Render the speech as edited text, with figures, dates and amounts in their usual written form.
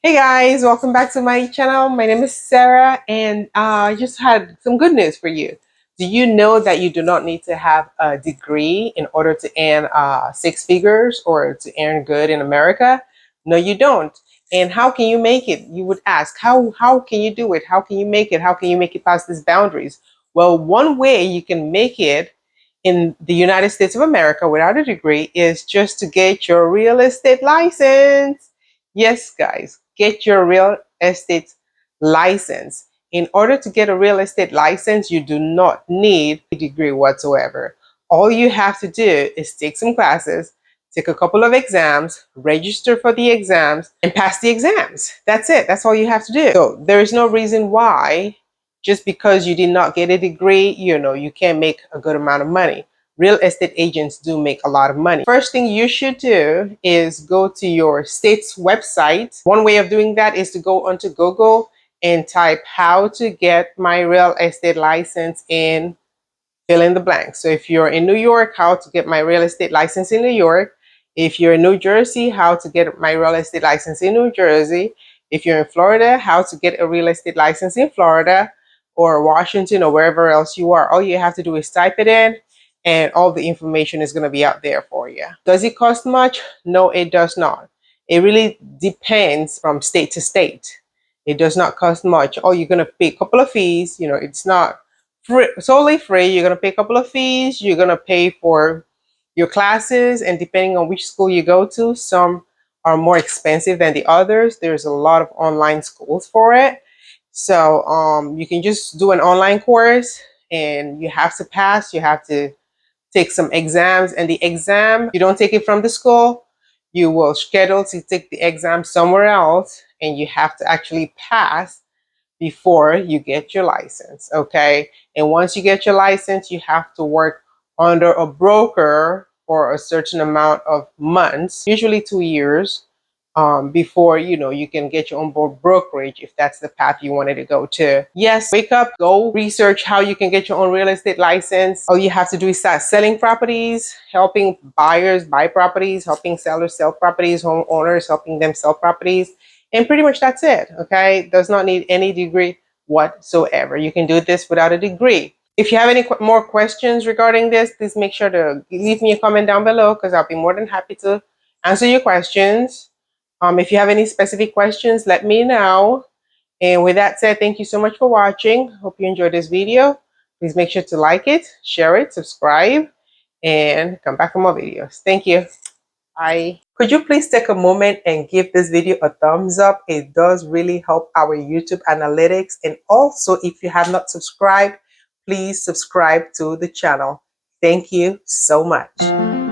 Hey guys, welcome back to my channel. My name is Sarah, and I just had some good news for you. Do you know that you do not need to have a degree in order to earn six figures or to earn good in America? No, you don't. And how can you make it? You would ask, how can you do it? How can you make it? How can you make it past these boundaries? Well, one way you can make it in the United States of America without a degree is just to get your real estate license. Yes, guys, get your real estate license. In order to get a real estate license, you do not need a degree whatsoever. All you have to do is take some classes, take a couple of exams, register for the exams, and pass the exams. That's it. That's all you have to do. So there is no reason why just because you did not get a degree, you can't make a good amount of money. Real estate agents do make a lot of money. First thing you should do is go to your state's website. One way of doing that is to go onto Google and type how to get my real estate license in fill in the blank. So if you're in New York, how to get my real estate license in New York. If you're in New Jersey, how to get my real estate license in New Jersey. If you're in Florida, how to get a real estate license in Florida or Washington or wherever else you are. All you have to do is type it in and all the information is going to be out there for you. Does it cost much? No, it does not. It really depends from state to state. It does not cost much. Oh, you're going to pay a couple of fees. It's not solely free. You're going to pay a couple of fees. You're going to pay for your classes, and depending on which school you go to, some are more expensive than the others. There's a lot of online schools for it. So you can just do an online course, and you have to pass. You have to take some exams, and the exam, you don't take it from the school. You will schedule to take the exam somewhere else, and you have to actually pass before you get your license, okay? And once you get your license, you have to work under a broker for a certain amount of months, usually 2 years, before you can get your own brokerage if that's the path you wanted to go to. Yes, wake up, go research how you can get your own real estate license. All you have to do is start selling properties, helping buyers buy properties, helping sellers sell properties, homeowners helping them sell properties. And pretty much that's it, okay? Does not need any degree whatsoever. You can do this without a degree. If you have any more questions regarding this, please make sure to leave me a comment down below because I'll be more than happy to answer your questions. If you have any specific questions, let me know. And with that said, thank you so much for watching. Hope you enjoyed this video. Please make sure to like it, share it, subscribe, and come back for more videos. Thank you. Bye. Could you please take a moment and give this video a thumbs up? It does really help our YouTube analytics. And also, if you have not subscribed, please subscribe to the channel. Thank you so much.